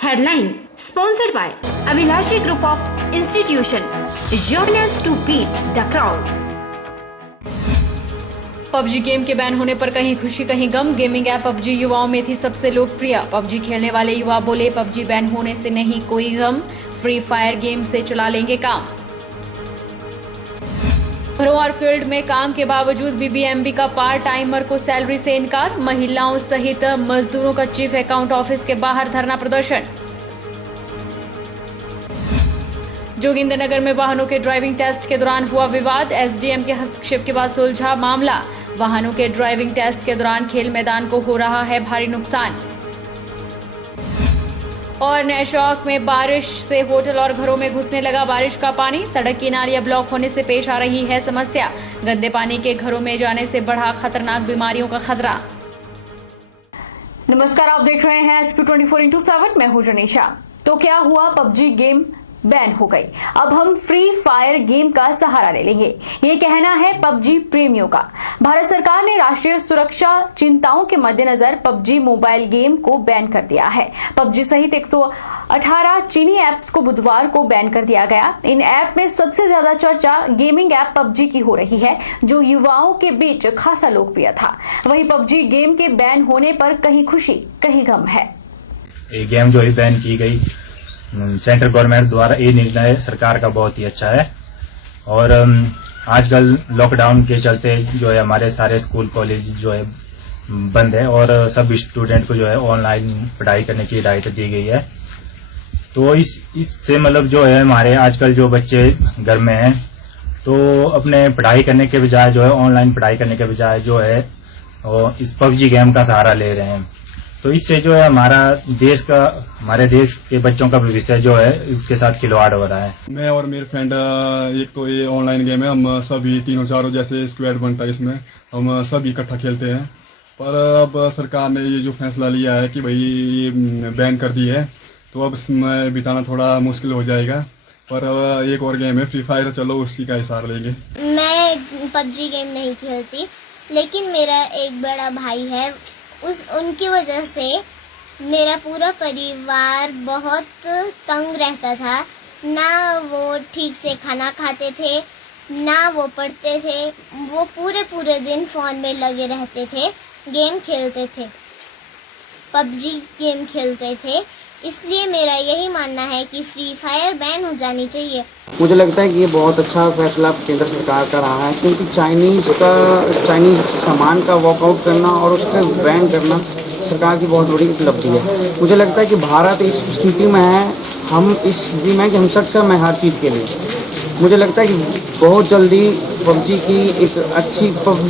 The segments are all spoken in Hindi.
Headline sponsored by Abhilashi Group of Institution. Join us to beat the crowd. PUBG game के बैन होने पर कहीं खुशी कहीं गम। गेमिंग ऐप पबजी युवाओं में थी सबसे लोकप्रिय। पबजी खेलने वाले युवा बोले पबजी बैन होने से नहीं कोई गम, फ्री फायर गेम से चला लेंगे काम। घरों और फील्ड में काम के बावजूद बीबीएमबी का पार्ट टाइमर को सैलरी से इनकार। महिलाओं सहित मजदूरों का चीफ अकाउंट ऑफिस के बाहर धरना प्रदर्शन। जोगिंदरनगर में वाहनों के ड्राइविंग टेस्ट के दौरान हुआ विवाद। एसडीएम के हस्तक्षेप के बाद सुलझा मामला। वाहनों के ड्राइविंग टेस्ट के दौरान खेल मैदान को हो रहा है भारी नुकसान। और नैशौक में बारिश से होटल और घरों में घुसने लगा बारिश का पानी। सड़क की नालियां ब्लॉक होने से पेश आ रही है समस्या। गंदे पानी के घरों में जाने से बढ़ा खतरनाक बीमारियों का खतरा। नमस्कार, आप देख रहे हैं HQ 24/7। मैं हूं जनीशा। तो क्या हुआ, पबजी गेम बैन हो गई। अब हम फ्री फायर गेम का सहारा ले लेंगे, ये कहना है पबजी प्रेमियों का। भारत सरकार ने राष्ट्रीय सुरक्षा चिंताओं के मद्देनजर पबजी मोबाइल गेम को बैन कर दिया है। पबजी सहित 118 चीनी ऐप्स को बुधवार को बैन कर दिया गया। इन ऐप में सबसे ज्यादा चर्चा गेमिंग ऐप पबजी की हो रही है, जो युवाओं के बीच खासा लोकप्रिय था। वहीं पबजी गेम के बैन होने पर कहीं खुशी कहीं गम है। ये गेम जो है बैन की गई, सेंट्रल गवर्नमेंट द्वारा ये निर्णय सरकार का बहुत ही अच्छा है। और आजकल लॉकडाउन के चलते जो है हमारे सारे स्कूल कॉलेज जो है बंद है और सब स्टूडेंट को जो है ऑनलाइन पढ़ाई करने की हिदायत दी गई है। तो इससे मतलब जो है हमारे आजकल जो बच्चे घर में हैं तो अपने पढ़ाई करने के बजाय जो है ऑनलाइन पढ़ाई करने के बजाय जो है इस पबजी गेम का सहारा ले रहे हैं। तो इससे जो है हमारे देश के बच्चों का भविष्य जो है इसके साथ खिलवाड़ हो रहा है। मैं और मेरे फ्रेंड एक तो ये ऑनलाइन गेम है, हम सभी तीनों चारों जैसे स्क्वाड बनता है, इसमें हम सब इकट्ठा खेलते हैं। पर अब सरकार ने ये जो फैसला लिया है कि भाई ये बैन कर दी है, तो अब इसमें बिताना थोड़ा मुश्किल हो जाएगा। पर एक और गेम है फ्री फायर, चलो उसी का सहारा लेंगे। मैं पबजी गेम नहीं खेलती, लेकिन मेरा एक बड़ा भाई है, उनकी वजह से मेरा पूरा परिवार बहुत तंग रहता था। ना वो ठीक से खाना खाते थे, ना वो पढ़ते थे। वो पूरे दिन फोन में लगे रहते थे, गेम खेलते थे, पबजी गेम खेलते थे। इसलिए मेरा यही मानना है कि फ्री फायर बैन हो जानी चाहिए। मुझे लगता है कि ये बहुत अच्छा फैसला केंद्र सरकार का रहा है, क्योंकि चाइनीज सामान का वॉकआउट करना और उसका बैन करना सरकार की बहुत बड़ी उपलब्धि है। मुझे लगता है कि भारत इस स्थिति में है, हम इस स्थिति में कि हम सक्षम है हर चीज़ के लिए। मुझे लगता है कि बहुत जल्दी पबजी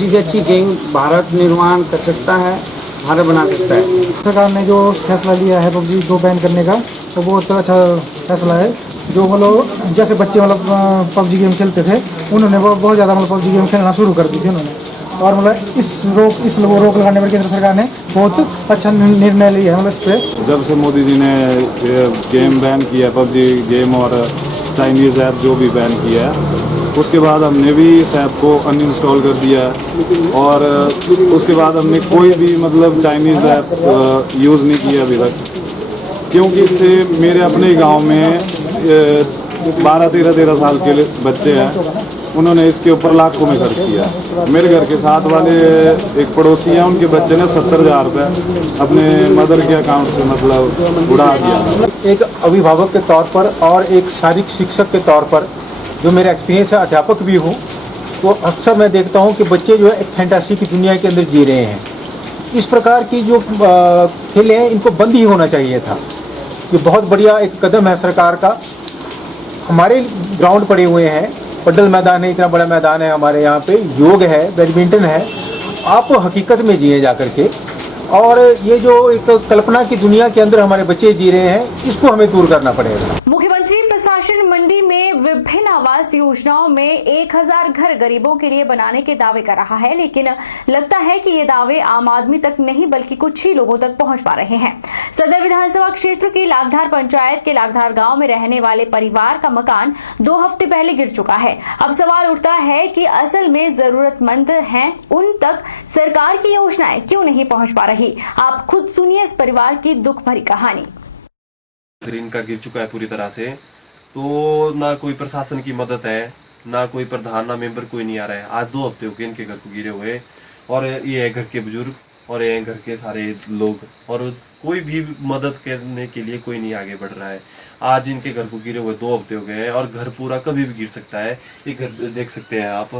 से अच्छी गेम भारत निर्माण कर सकता है, भारत बना सकता है। सरकार ने जो फैसला लिया है पबजी को बैन करने का, तो बहुत अच्छा फैसला है। जो मतलब जैसे बच्चे मतलब पबजी गेम खेलते थे, उन्होंने बहुत ज़्यादा मतलब पबजी गेम खेलना शुरू कर दी थी उन्होंने। और मतलब इस रोक लगाने पर केंद्र सरकार ने बहुत अच्छा निर्णय लिया है। मतलब इस पर जब से मोदी जी ने गेम बैन किया, पबजी गेम और चाइनीज ऐप जो भी बैन किया है, उसके बाद हमने भी इस ऐप को अनइंस्टॉल कर दिया है। और उसके बाद हमने कोई भी मतलब चाइनीज ऐप यूज़ नहीं किया अभी तक, क्योंकि इससे मेरे अपने गांव में 12-13 साल के बच्चे हैं, उन्होंने इसके ऊपर लाखों में खर्च किया। मेरे घर के साथ वाले एक पड़ोसी हैं, उनके बच्चे ने 70,000 रुपये अपने मदर के अकाउंट से मतलब उड़ा दिया। एक अभिभावक के तौर पर और एक शारीरिक शिक्षक के तौर पर जो मेरा एक्सपीरियंस है, अध्यापक भी हूँ, तो अक्सर मैं देखता हूँ कि बच्चे जो है एक फैंटासी की दुनिया के अंदर जी रहे हैं। इस प्रकार की जो खेलें हैं, इनको बंद ही होना चाहिए था। ये बहुत बढ़िया एक कदम है सरकार का। हमारे ग्राउंड पड़े हुए हैं, पड्डल मैदान है, इतना बड़ा मैदान है हमारे यहाँ पे, योग है, बैडमिंटन है। आप हकीकत में जिए जा करके, और ये जो एक कल्पना की दुनिया के अंदर हमारे बच्चे जी रहे हैं, इसको हमें दूर करना पड़ेगा। मुख्यमंत्री प्रशासन मंडी में विभिन्न आवास योजनाओं में 1000 घर गरीबों के लिए बनाने के दावे कर रहा है, लेकिन लगता है कि ये दावे आम आदमी तक नहीं बल्कि कुछ ही लोगों तक पहुंच पा रहे हैं। सदर विधानसभा क्षेत्र की लाखधार पंचायत के लाखधार गांव में रहने वाले परिवार का मकान 2 हफ्ते पहले गिर चुका है। अब सवाल उठता है कि असल में जरूरतमंद हैं, उन तक सरकार की योजनाएं क्यों नहीं पहुंच पा रही। आप खुद सुनिए इस परिवार की दुख भरी कहानी। घर इनका गिर चुका है पूरी तरह से, तो ना कोई प्रशासन की मदद है, ना कोई प्रधान, ना मेंबर, कोई नहीं आ रहा है। आज 2 हफ्ते हो गए इनके घर को गिरे हुए, और ये है घर के बुजुर्ग और ये घर के सारे लोग, और कोई भी मदद करने के लिए कोई नहीं आगे बढ़ रहा है। आज इनके घर को गिरे हुए 2 हफ्ते हो गए हैं, और घर पूरा कभी भी गिर सकता है। ये घर देख सकते हैं आप,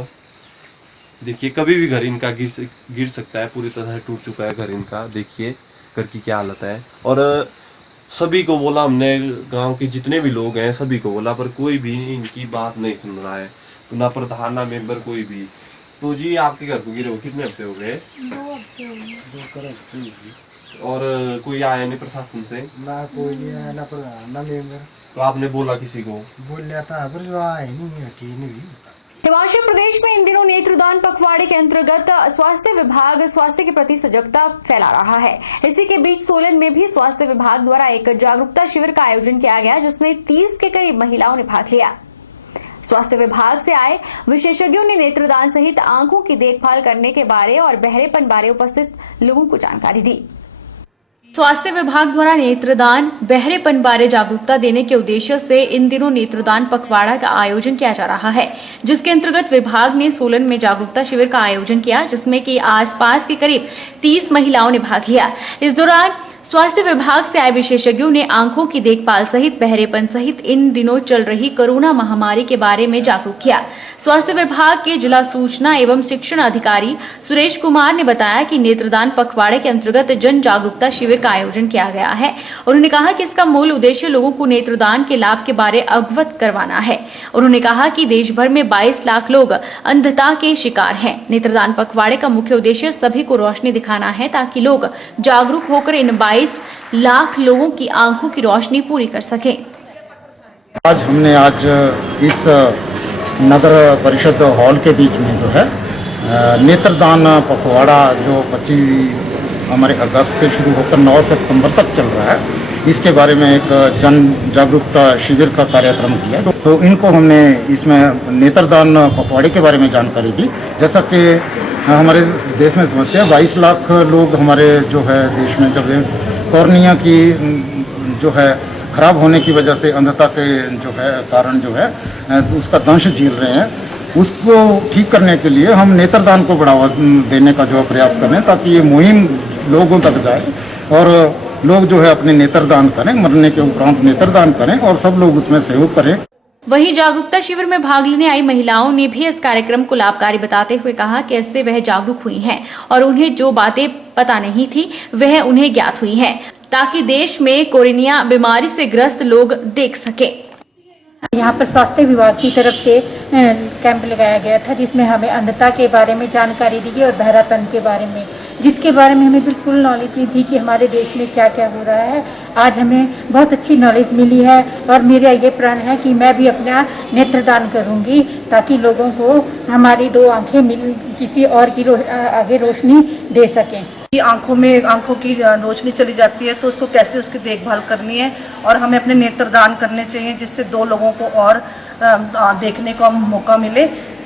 देखिए कभी भी घर इनका गिर सकता है। पूरी तरह से टूट चुका है घर इनका, देखिए घर की क्या हालत है। और सभी को बोला हमने, गांव के जितने भी लोग हैं सभी को बोला, पर कोई भी इनकी बात नहीं सुन रहा है, ना प्रधान ना मेंबर कोई भी। तो जी आपके घर को गिरे हुए कितने हफ्ते हो गए? 2 हफ्ते हो गए। और कोई आया नहीं प्रशासन से? ना कोई नहीं आया, ना प्रधान ना मेंबर। तो आपने बोला किसी को? बोल लिया था पर जो आए नहीं हटी नहीं। हिमाचल प्रदेश में इन दिनों नेत्रदान पखवाड़े के अंतर्गत स्वास्थ्य विभाग स्वास्थ्य के प्रति सजगता फैला रहा है। इसी के बीच सोलन में भी स्वास्थ्य विभाग द्वारा एक जागरूकता शिविर का आयोजन किया गया, जिसमें 30 के करीब महिलाओं ने भाग लिया। स्वास्थ्य विभाग से आए विशेषज्ञों ने नेत्रदान सहित आंखों की देखभाल करने के बारे और बहरेपन बारे उपस्थित लोगों को जानकारी दी। स्वास्थ्य विभाग द्वारा नेत्रदान बहरेपन बारे जागरूकता देने के उद्देश्य से इन दिनों नेत्रदान पखवाड़ा का आयोजन किया जा रहा है, जिसके अंतर्गत विभाग ने सोलन में जागरूकता शिविर का आयोजन किया, जिसमें कि आसपास के करीब 30 महिलाओं ने भाग लिया। इस दौरान स्वास्थ्य विभाग से आए विशेषज्ञों ने आंखों की देखभाल सहित बहरेपन सहित इन दिनों चल रही कोरोना महामारी के बारे में जागरूक किया। स्वास्थ्य विभाग के जिला सूचना एवं शिक्षण अधिकारी सुरेश कुमार ने बताया कि नेत्रदान पखवाड़े के अंतर्गत जन जागरूकता शिविर का आयोजन किया गया है। उन्होंने कहा कि इसका मूल उद्देश्य लोगों को नेत्रदान के लाभ के बारे अवगत करवाना है। उन्होंने कहा कि देश भर में 22 लाख लोग अंधता के शिकार हैं। नेत्रदान पखवाड़े का मुख्य उद्देश्य सभी को रोशनी दिखाना है, ताकि लोग जागरूक होकर इन 22 लाख लोगों की आंखों की रोशनी पूरी कर सकें। आज हमने इस नगर परिषद हॉल के बीच में जो है नेत्रदान पखवाड़ा जो 25 हमारे अगस्त से शुरू होकर 9 सितंबर तक चल रहा है, इसके बारे में एक जन जागरूकता शिविर का कार्यक्रम किया। तो इनको हमने इसमें नेत्रदान पखवाड़े के बारे में जानकारी दी। जैसा कि हमारे देश में समस्या 22 लाख लोग हमारे जो है देश में जब कॉर्निया की जो है खराब होने की वजह से अंधता के जो है कारण जो है उसका दंश झेल रहे हैं, उसको ठीक करने के लिए हम नेत्रदान को बढ़ावा देने का जो प्रयास कर रहे हैं, ताकि ये मुहिम लोगों तक जाए और लोग जो है अपने नेत्रदान करें, मरने के उपरांत नेत्रदान करें और सब लोग उसमें सहयोग करें। वहीं जागरूकता शिविर में भाग लेने आई महिलाओं ने भी इस कार्यक्रम को लाभकारी बताते हुए कहा कि इससे वह जागरूक हुई हैं और उन्हें जो बातें पता नहीं थी वह उन्हें ज्ञात हुई हैं, ताकि देश में कोरोना बीमारी से ग्रस्त लोग देख सके। यहाँ पर स्वास्थ्य विभाग की तरफ से कैंप लगाया गया था, जिसमें हमें अंधता के बारे में जानकारी दी गई और बहरापन के बारे में, जिसके बारे में हमें बिल्कुल नॉलेज नहीं थी कि हमारे देश में क्या क्या हो रहा है। आज हमें बहुत अच्छी नॉलेज मिली है और मेरा ये प्रण है कि मैं भी अपना नेत्रदान करूँगी, ताकि लोगों को हमारी 2 आँखें किसी और की आगे रोशनी दे सकें। आंखों की रोशनी चली जाती है तो उसको कैसे उसकी देखभाल करनी है और हमें अपने नेत्रदान करने चाहिए, जिससे 2 लोगों को और देखने का मौका मिले।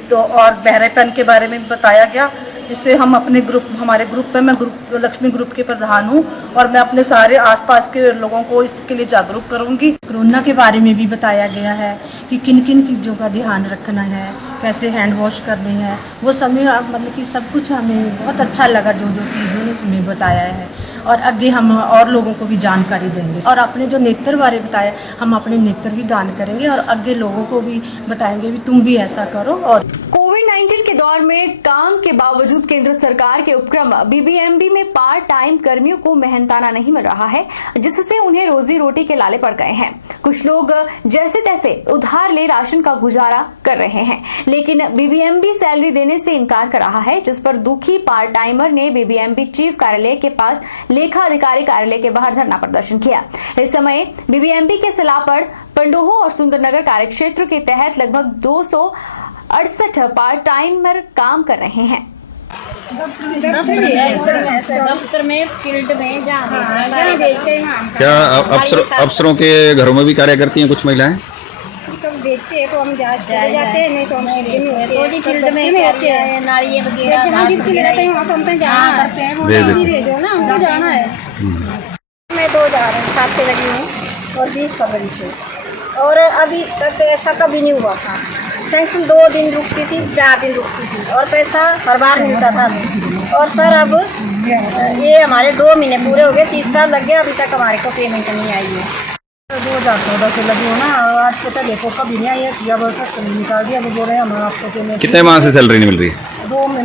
तो और बहरेपन के बारे में बताया गया, जिससे हम हमारे ग्रुप में, मैं लक्ष्मी ग्रुप के प्रधान हूँ और मैं अपने सारे आसपास के लोगों को इसके लिए जागरूक करूँगी। कोरोना के बारे में भी बताया गया है कि किन किन चीज़ों का ध्यान रखना है, कैसे हैंड वॉश करनी है, वो समय मतलब कि सब कुछ हमें बहुत अच्छा लगा जो कि इन्होंने हमें बताया है। और आगे हम और लोगों को भी जानकारी देंगे और अपने जो नेत्र बारे बताया, हम अपने नेत्र भी दान करेंगे और आगे लोगों को भी बताएंगे भी तुम भी ऐसा करो। और कोविड-19 के दौर में काम के बावजूद केंद्र सरकार के उपक्रम बीबीएमबी में पार्ट टाइम कर्मियों को मेहनताना नहीं मिल रहा है, जिससे उन्हें रोजी रोटी के लाले पड़ गए हैं। कुछ लोग जैसे तैसे उधार ले राशन का गुजारा कर रहे हैं, लेकिन बीबीएमबी सैलरी देने से इनकार कर रहा है, जिस पर दुखी पार्ट टाइमर ने बीबीएमबी चीफ कार्यालय के पास लेखा अधिकारी कार्यालय के बाहर धरना प्रदर्शन किया। इस समय बीबीएमबी के सलापड़, पंडोहो और सुंदरनगर कार्यक्षेत्र के तहत लगभग 268 पार्ट टाइमर काम कर रहे हैं। दफ्तर में, फील्ड में क्या अफसरों के घरों में भी कार्य करती हैं कुछ महिलाएं? तो देखते हैं तो हम जाते हैं, नहीं तो हम फील्ड में होते हैं, नारियल वगैरह वहाँ तो हम तो जाना करते हैं, वो भेजो ना, हमको जाना है। मैं 2 जा रहे हैं, 7 से लगी हूँ। और 20 फरवरी से। और अभी तक ऐसा कभी नहीं हुआ था। सैंक्शन 2 दिन रुकती थी, 4 दिन रुकती थी और पैसा हर बार मिलता था। और सर अब ये हमारे 2 महीने पूरे हो गए, तीसरा लग गया, अभी तक हमारे को पेमेंट नहीं आई है। 2014 से लगी हो ना, आज से पहले को कभी नहीं आई है। अब सब निकाल दिया, अभी बोल रहे हैं हम आपको पेमेंट। कितने माह से सैलरी नहीं मिल रही है?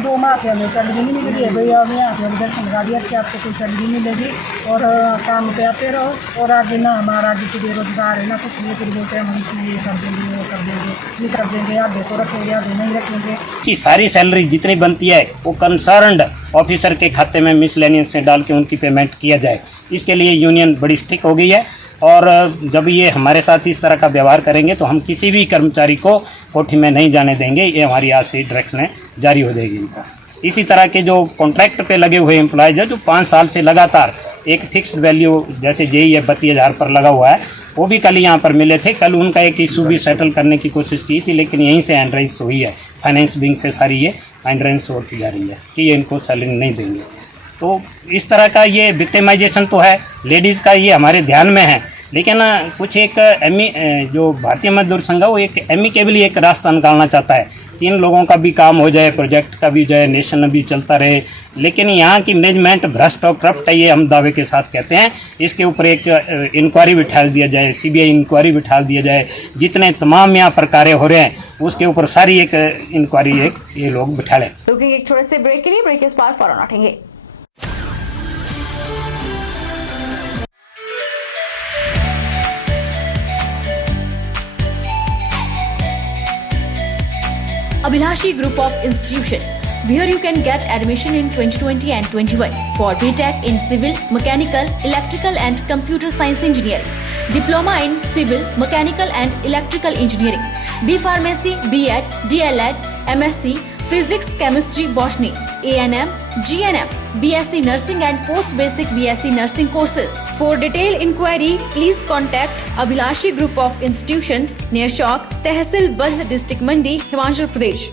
2 माह से हमें सैलरी नहीं मिल रही है भैया। हमें यहाँ पे दर्शन लगा दिया कि आपको कोई सैलरी नहीं मिलेगी और काम पे आते रहो। और आगे ना हमारा आगे तो बेरोजगार है ना कुछ नहीं, फिर बोलते हैं हम इसमें ये कर देंगे वो कर देंगे, नहीं कर देंगे, आधे को रखेंगे आधे नहीं रखेंगे। कि सारी सैलरी जितनी बनती है वो कंसर्न्ड ऑफिसर के खाते में मिसलेनियस में डाल के उनकी पेमेंट किया जाए। इसके लिए यूनियन बड़ी स्ट्रिक्ट हो गई है और जब ये हमारे साथ इस तरह का व्यवहार करेंगे तो हम किसी भी कर्मचारी को कोठी में नहीं जाने देंगे। ये हमारी आज से डायरेक्शन जारी हो जाएगी इनका। इसी तरह के जो कॉन्ट्रैक्ट पे लगे हुए एम्प्लॉयज है जो 5 साल से लगातार एक फिक्स्ड वैल्यू जैसे जेई है 32,000 पर लगा हुआ है, वो भी कल यहाँ पर मिले थे। कल उनका एक इशू भी सेटल करने की कोशिश की थी, लेकिन यहीं से हैंड्रेंस हुई है। फाइनेंस विंग से सारी ये हैंड्रेंस होती जा रही है कि ये इनको सैलरी नहीं देंगे। तो इस तरह का ये विक्टिमाइजेशन तो है, लेडीज़ का ये हमारे ध्यान में है, लेकिन कुछ एक जो भारतीय मजदूर संघ है वो एक एमिकेबली एक रास्ता निकालना चाहता है कि इन लोगों का भी काम हो जाए, प्रोजेक्ट का भी जाए, नेशन भी चलता रहे। लेकिन यहाँ की मैनेजमेंट भ्रष्ट और करप्ट है, ये हम दावे के साथ कहते हैं। इसके ऊपर एक इंक्वायरी बिठा दिया जाए, CBI इंक्वायरी बिठा दिया जाए। जितने तमाम यहाँ पर कार्य हो रहे हैं उसके ऊपर सारी एक इंक्वायरी ये लोग बिठा लें। रुकेंगे एक छोटे से ब्रेक के लिए, ब्रेक के बाद फौरन लौटेंगे। Abhilashi Group of Institution, where you can get admission in 2020 and 21 for BTech in Civil, Mechanical, Electrical and Computer Science Engineering, Diploma in Civil, Mechanical and Electrical Engineering, B Pharmacy, B.Ed, D.L.Ed, MSc, Physics, Chemistry, Botany, A&M, GNM, BSc Nursing and Post Basic BSc Nursing courses. For detailed inquiry, please contact Abhilashi Group of Institutions near Chowk, Tehsil Bald, District Mandi, Himachal Pradesh.